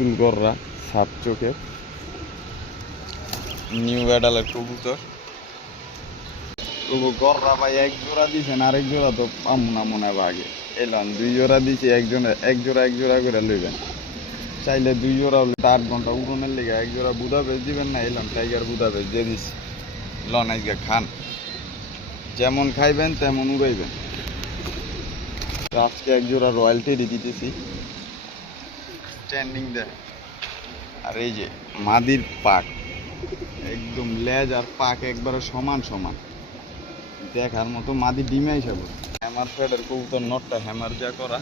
পুতুল গররা সাপ চোখের নিউ অ্যাডালের কবুতর। গররা ভাই এক জোড়া দিছেন, আরেক জোড়া তো পাম না মনে হয় আগে এলাম। 2 জোড়া দিছি, এক জোড়া করে লইবেন। চাইলে 2 জোড়া হলে 8 ঘন্টা উড়নের লেগে 1 জোড়া বুদাপেস্ট দিবেন না। এলাম টাইগার বুদাপেস্ট দিয়ে দিছি। লন আজকে খান, যেমন খাইবেন তেমন উড়াইবেন। আজকে 1 জোড়া রয়্যালটি দিতেছি স্ট্যান্ডিং দেয়। আর এই যে মাদির পাক, একদম লেজ আর পাক একবারে সমান সমান, দেখার মতো। মাদি ডিমে হিসাবে হ্যামার ফেডের কবুতর, নটটা হ্যামার যা করা,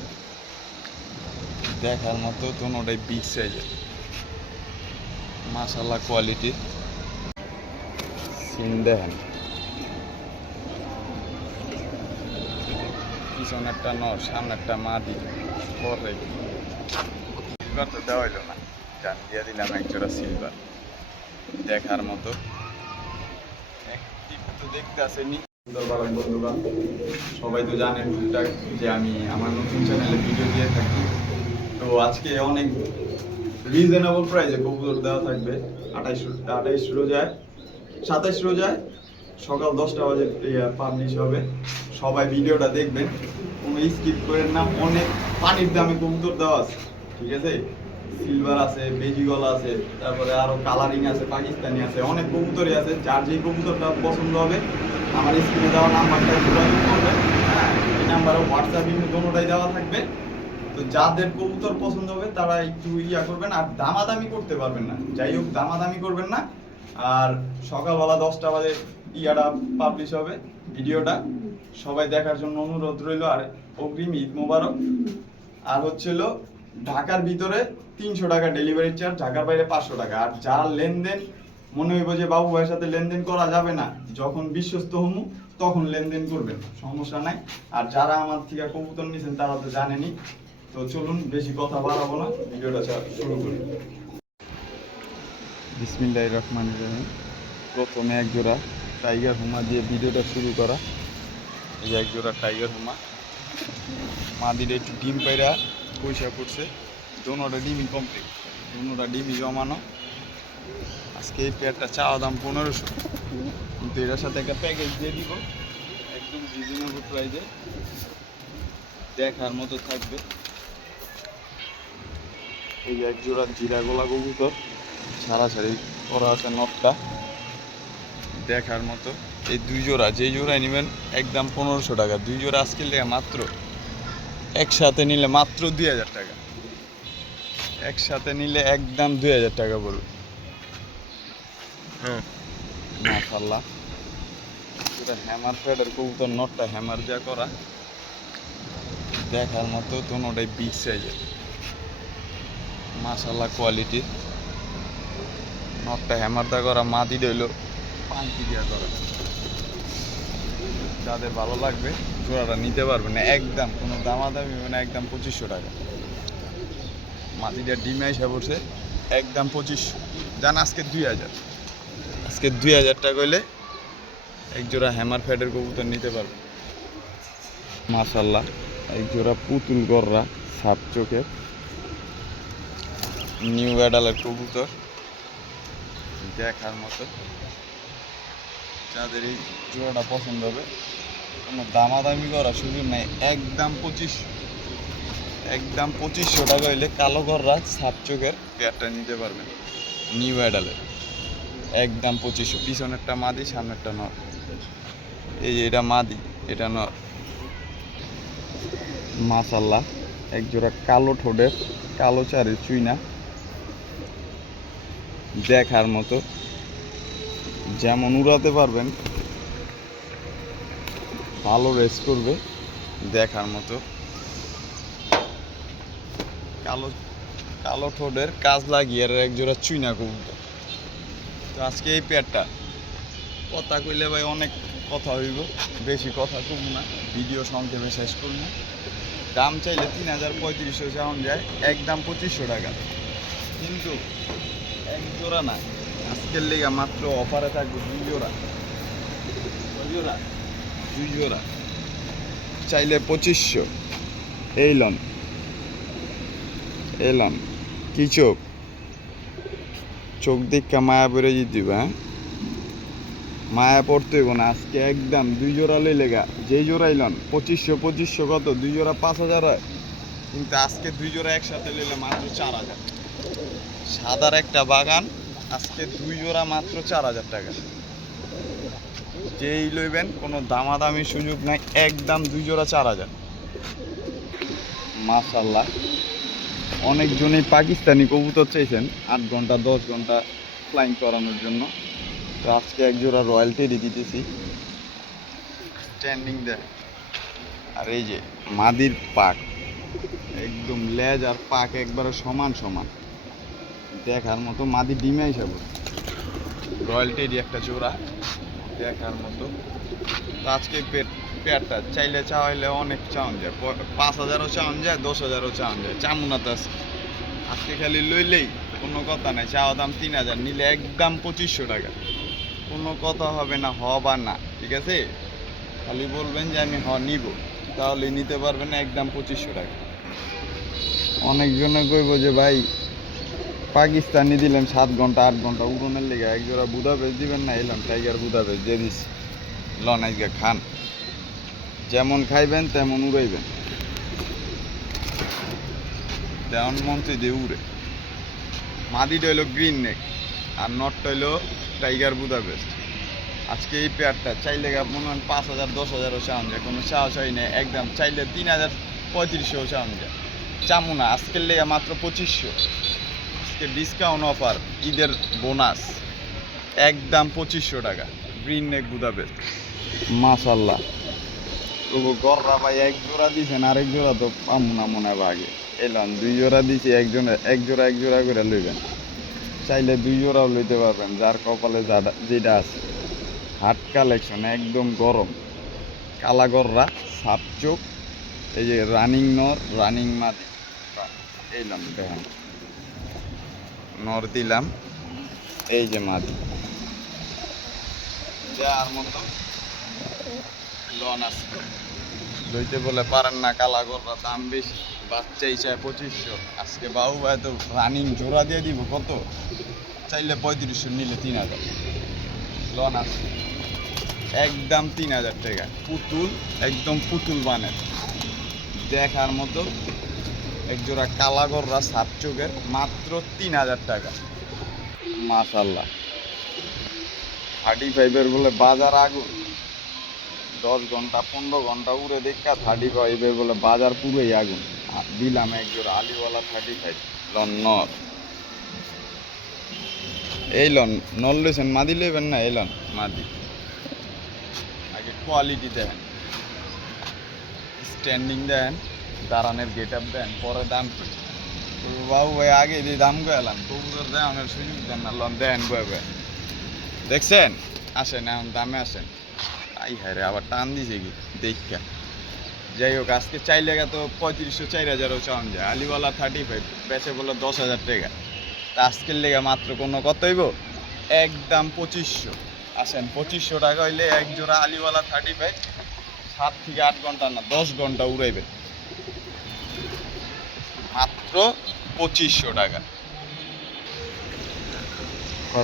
দেখার মতো। দোনোটাই বিগ সাইজের, মাশাআল্লাহ কোয়ালিটির। সিন দেখেন, পিছনে একটা নর, সামনে একটা মাদি। পরে সিলভার তো দেওয়া হইল না, জান দিয়ে দিলাম 1 জোড়া সিলভার, দেখার মতো। একটু দেখতে আসেনি বন্ধুরা, সবাই তো জানেন টুকটাক যে আমি আমার নতুন চ্যানেলে ভিডিও দিয়ে থাকি। তো আজকে অনেক রিজনেবল প্রাইসে কবুতর দেওয়া থাকবে। 28 রোজায়, 27 রোজায় সকাল 10টা বাজে পাবলিশ হবে। সবাই ভিডিওটা দেখবেন, কোনো স্কিপ করেন না। অনেক পানির দামে কবুতর দেওয়া আছে, ঠিক আছে? সিলভার আছে, বেজিগলা আছে, তারপরে আরো কালারিং আছে, পাকিস্তানি আছে, অনেক কবুতরই আছে। যার যেই কবুতরটা পছন্দ হবে আমার স্ক্রিনে দেওয়া নাম্বারটা যোগাযোগ করবেন। হ্যাঁ, এই নাম্বারে হোয়াটসঅ্যাপ ইমেল কোনোটাই দেওয়া থাকবে। তো যাদের কবুতর পছন্দ হবে তারা একটু করবেন, আর দামাদামি করতে পারবেন না। যাই হোক, দামাদামি করবেন না। আর সকালবেলা 10টা বাজে পাবলিশ হবে ভিডিওটা, সবাই দেখার জন্য অনুরোধ রইল। আর অগ্রিম ঈদ মোবারক। আর হচ্ছিল ঢাকার ভিতরে 300 টাকা ডেলিভারি চার্জ, ঢাকার বাইরে 500 টাকা। আর যার লেনদেন মনে হইব যে বাবু ভাইয়ের সাথে লেনদেন করা যাবে না, যখন বিশ্বস্ত হমু তখন লেনদেন করবেন, সমস্যা নাই। আর যারা আমার থেকে কবুতর নিয়েছেন তারা তো জানেনই। তো চলুন, বেশি কথা বাড়াবো না, ভিডিওটা শুরু করি। বিসমিল্লাহির রহমানির রহিম। প্রথমে 1 জোড়া টাইগার হুমা দিয়ে ভিডিওটা শুরু করা। এই 1 জোড়া টাইগার হুমা, মাদির একটু ডিম পাইরা পয়সা পড়ছে। দোনোটা ডিমই কমপ্লিট, দোনোটা ডিমই জমানো। আজকে এই পেয়ারটা চাওয়া দাম 1500, কিন্তু এটার সাথে একটা প্যাকেজ দিয়ে দিব, একদম রিজনেবল প্রাইসে, দেখার মতো থাকবে। এই 1 জোড়া জিরা গোলা কবুতর, ছাড়াছাড়ি করা আছে নটটা, দেখার মতো। এই 2 জোড়া, যেই জোড়ায় নেবেন একদম 1500 টাকা। 2 জোড়া আজকের লেগে মাত্র, একসাথে নিলে মাত্র 2000 টাকা। একসাথে নিলে একদম 2000 টাকা পড়বে। হ্যাঁ, মাশাআল্লাহ। এটা হ্যামার ফেডের কবুতর, নটটা হ্যামার যা করা, দেখার মতো। দোনোটাই বিগ সাইজের, মাশাআল্লাহ কোয়ালিটির। নটটা হ্যামার দা করা, মাদি রইল পাঙ্কি দিয়া করা। যাদের ভালো লাগবে জোড়াটা নিতে পারবেন না, একদম কোনো দামাদামি হবে না, একদম 2500 টাকা। মাদিটা ডিমে এসে পড়ছে, একদম 2500। জান আজকে 2000, আজকে 2000 টাকা হইলে 1 জোড়া হ্যামার ফেডের কবুতর নিতে পারবে। মাশাআল্লাহ, 1 জোড়া পুতুল গররা সাপ চোখের নিউ অ্যাডালের কবুতর, দেখার মতো। যাদের এই জোড়াটা পছন্দ হবে কোনো দামাদামি করার সুযোগ নাই, একদম 2500, একদম 2500 টাকা হইলে কালো গররা সাপ চোখের পেয়ারটা নিতে পারবেন নিউ অ্যাডালের, একদম 2500। পিছনেরটা মাদি, সামনেরটা নর। এই যে এটা মাদি, এটা নর। মাশাআল্লাহ, 1 জোড়া কালো ঠোঁটের, কালো চারের চুইনা, দেখার মতো। যেমন উড়াতে পারবেন, ভালো রেস করবে, দেখার মতো। কালো কালো ঠোঁটের কাজ লাগিয়ে আর 1 জোড়া চুইনা কবুতর। তো আজকে এই পেয়ারটা, কথা কইলে ভাই অনেক কথা হইব, বেশি কথা কম না, ভিডিও সংক্ষেপে শেষ করব। দাম চাইলে 3035 চাওয়া যায়, একদম 2500 টাকা। কিন্তু 1 জোড়া না, আজকের লেগে মাত্র অফারে থাকবে 2 জোড়া। 2 জোড়া চাইলে 2500। এলাম কি চোখ। চোখ দেখা মায়া পরে যেতে হইব, হ্যাঁ মায়া পড়তে হইব না। আজকে একদম 2 জোড়া লই লেগা, যেই জোড়াই লন 2500 কত 2 জোড়া 5000 হয়, কিন্তু আজকে 2 জোড়া একসাথে লইলে মাত্র 4000। সাদার একটা বাগান, আজকে 2 জোড়া মাত্র 4000 টাকা। যেই লইবেন কোনো দামাদামি সুযোগ নাই, একদম 2 জোড়া 4000। মাশাআল্লাহ, অনেকজনই পাকিস্তানি কবুতর চাইছেন 8 ঘন্টা 10 ঘন্টা ফ্লাইং করানোর জন্য, তো আজকে এক জোড়া রয়্যাল টেডি দিতেছি। স্ট্যান্ডিং দেয়, আর এই যে মাদির পাক, একদম লেজ আর পাক একবারে সমান সমান, দেখার মতো। মাদি ডিমে হিসাবে রয়্যাল টেডি একটা জোড়া দেখার মতো। তো আজকে পেয়ারটা চাইলে চাওয়াইলে অনেক চাওয়ান যায়, 5000ও চাওয়ান যায়, 10,000ও চাওয়ান যায়। চামুনা তো আজকে খালি লইলেই কোনো কথা নাই। চাওয়া দাম 3000, নিলে একদম 2500 টাকা, কোনো কথা হবে না হ বা না, ঠিক আছে? খালি বলবেন যে আমি নিব, তাহলে নিতে পারবেন না, একদম 2500 টাকা। অনেকজনে কইব যে ভাই পাকিস্তানি দিলেন 7 ঘন্টা 8 ঘন্টা উড়নের লেগে, এক জোড়া বুদাপেস্ট দিবেন না, এলাম টাইগার বুদাপেস্ট দিয়ে দিস, লন আজকে খান, যেমন খাইবেন তেমন উড়াইবেন, তেমন মন্ত্রী দিয়ে উড়ে। মাদিটা হইলো গ্রিন নেক, আর নটটা হইলো টাইগার বুদাপেস্ট। আজকে এই পেয়ারটা চাইলে মনে হয় 5000 10,000ও চাওয়ান যায়, কোনো চাওয়াই নেই। একদম চাইলে 3035ও চাওয়ান যায়। চামুনা আজকের লেগে মাত্র 2500। আজকে ডিসকাউন্ট অফার, ঈদের বোনাস, একদম 2500 টাকা গ্রিন নেক বুদাপেস্ট। মাশাআল্লাহ, তবু গররা ভাই এক জোড়া দিয়েছেন, আরেক জোড়া তো পামু না মনে হয় আগে। এলাম 2 জোড়া দিয়েছি, এক জোড়া করে লইবেন, চাইলে 2 জোড়াও লইতে পারবেন, যার কপালে যেটা আছে। হাট কালেকশন, একদম গরম কালা গররা, সাপ চোখ, এই যে রানিং নর রানিং মাদি। এইলাম দেখেন, নর দিলাম, এই যে মাদি যার মতো লন আছে। লইতে বলে পারেন না, কালা গররা দাম বেশি, বাচ্চাই চায় 2500। আজকে বাবু ভাই তো রানিং জোড়া দিয়ে দিব কত, চাইলে 3500, নিলে 3000। লন আছে একদম 3000 টাকা, পুতুল, একদম পুতুল বানের দেখার মতো। এক জোড়া কালা গররা সাপ চোখের, মাত্র 3000 টাকা। মাশাআল্লাহ, 35-এর বলে বাজার আগুন। 10 ঘন্টা 15 ঘন্টা উড়ে দেখা 35-এর বলে বাজার পুরোই আগুন। দিলাম এক জোড়া আলিওয়ালা 35 লন নর। এই লন নর লইছেন, মাদি লইবেন না? এই লন মাদি, আগে কোয়ালিটি দেন, স্ট্যান্ডিং দেন, দাঁড়ানোর গেট আপ দেন, পরে দাম কি। তো বাবু ভাই আগে দিয়ে দাম গেলাম, কবুতর দেওয়ানোর সুযোগ দেন না, লন দেন বয়ে দেখছেন। আসেন এখন দামে আসেন। আই হায় রে, আবার টান দিছে কি দেখা। যাই হোক, আজকে চাইলে তো 3500 4000ও চাওয়ান যায়। আলিওয়ালা 35 বেচে বলে 10,000 টাকা। তা আজকের লেগে মাত্র কোনো কত হইব, একদম 2500। আসেন 2500 টাকা হইলে এক জোড়া আলিওয়ালা 35 7 থেকে 8 ঘন্টা না 10 ঘন্টা উড়াইবে, মাত্র 2500 টাকা।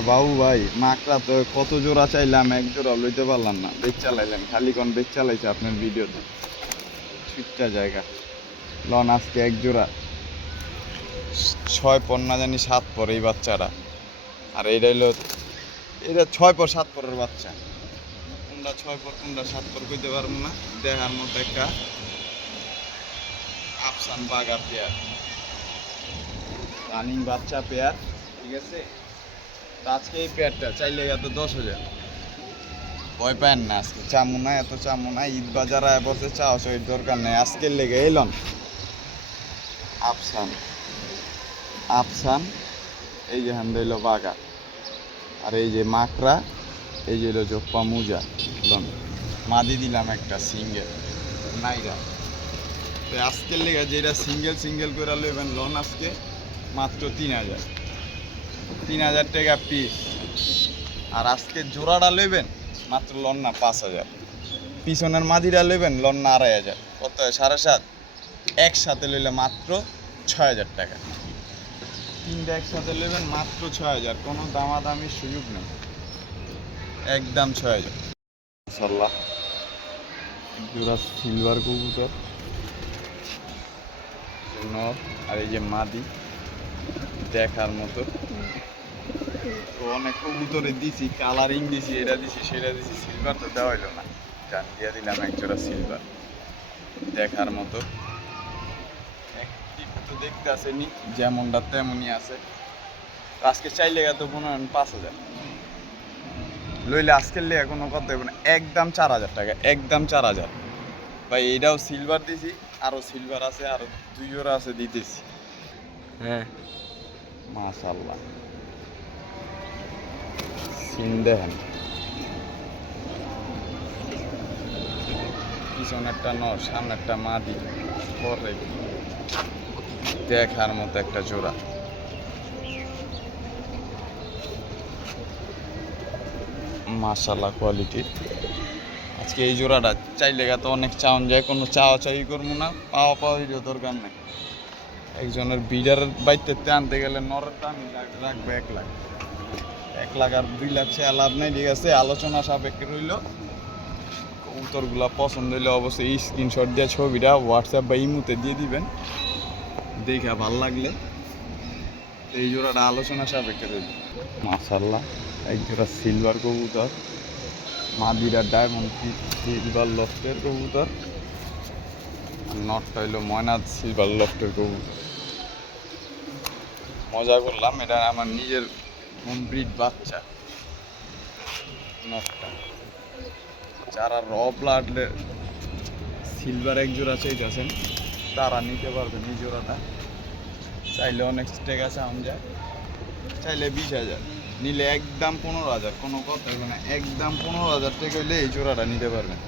বাবু ভাই মাকড়া তো কত জোড়া চাইলাম, এক জোড়া লইতে পারলাম না, বেচ চালাইলেন, খালি কোন বেচ চালাইছে আপনার ভিডিওতে, ঠিকটা জায়গা। লন আজকে এক জোড়া 6 পর না জানি 7 পর এই বাচ্চারা, আর এইটা হইলো, এটা 6 পর 7 পরের বাচ্চা। কোনটা 6 পর কোনটা 7 পর কইতে পারবো না। দেখার মতো একটা আফসান বাগা পেয়ার, রানিং বাচ্চা পেয়ার, ঠিক আছে? আজকে এই পেয়ারটা চাইলে এত 10,000, ভয় পায় না। আজকে চামুনা, এত চামুনা, ঈদ বাজার বসে চাওয়া সহিত দরকার নেই। আজকের লেগে এলন আফসান, আফসান, এই যে হ্যান্ড হইলো বাগা, আর এই যে মাকড়া, এই যে হইলো জোপ্পা মুজা। লন মাদি দিলাম একটা সিঙ্গেল নাইরা। তো আজকের লেগে যেটা সিঙ্গেল করে লইবেন, লন আজকে মাত্র 3000 টাকা পিস। আর আজকে জোড়াটা লইবেন মাত্র লন না 5000, পিছনের মাদিরা লইবেন লন না 2500, কত হয় 7.5, একসাথে লইলে মাত্র 6000 টাকা। তিনটা একসাথে নেবেন মাত্র 6,000, কোনো দামাদামির সুযোগ নেই, একদম 6,000। মাশাআল্লাহ, জোড়া সিলভার কবুতর নর, আর এই যে মাদি দেখার মতো। তো অনেক কবুতরে দিছি, কালারিং দিছি, এটা দিছি সেটা দিছি, সিলভার তো দেওয়া হইলো না, জান দিয়ে দিলাম এক জোড়া সিলভার দেখার মতো। একটু দেখতে আসেনি, যেমনটা তেমনই আছে। আজকে চাইলে এত 5,000 লইলে আজকের লেগে কোনো কথা দেবো না, একদম 4,000 টাকা, একদম 4,000 ভাই। এইটাও সিলভার দিছি, আরও সিলভার আছে, আরও 2 জোড়া আছে দিতেছি। হ্যাঁ মাশাআল্লাহ, সিন দেখেন, পিছনেরটা নর, সামনেরটা মাদি, পরে দেখার মতো একটা জোড়া। মাশাআল্লাহ কোয়ালিটির। আজকে এই জোড়াটা চাইলে তো অনেক চাওন যায়, কোনো চাওয়া চাই করবো না, পাওয়া পাওয়ারও দরকার নেই। একজনের বিডার বাইতে আনতে গেলে নরের দাম রাখবে 1 লাখ, 1 লাখ আর 2 লাখ সে লাভ নেই, ঠিক আছে। আলোচনা সাপেক্ষে রইল। কবুতরগুলা পছন্দ হইলে অবশ্যই স্ক্রিনশট দিয়ে ছবিটা হোয়াটসঅ্যাপ বা ইমুতে দিয়ে দিবেন, দেখে ভালো লাগলে। এই জোড়াটা আলোচনা সাপেক্ষে রইল। মাশাআল্লাহ, এক জোড়া সিলভার কবুতর, মাদিরা ডায়মন্ড সিলভার লফটের কবুতর, আর নটটা হইলো ময়নাদ সিলভার লফটের কবুতর। মজা করলাম, এটা আমার নিজের হোম ব্রিড বাচ্চা নটটা। যারা র ব্লাডের সিলভার এক জোড়া চাইতেছেন তারা নিতে পারবেন এই জোড়াটা। চাইলে অনেক টাকা চাওয়া যায়, চাইলে 20,000, নিলে একদম 15,000, কোনো কথা হবে না, একদম 15,000 টাকা হইলে এই জোড়াটা নিতে পারবেন।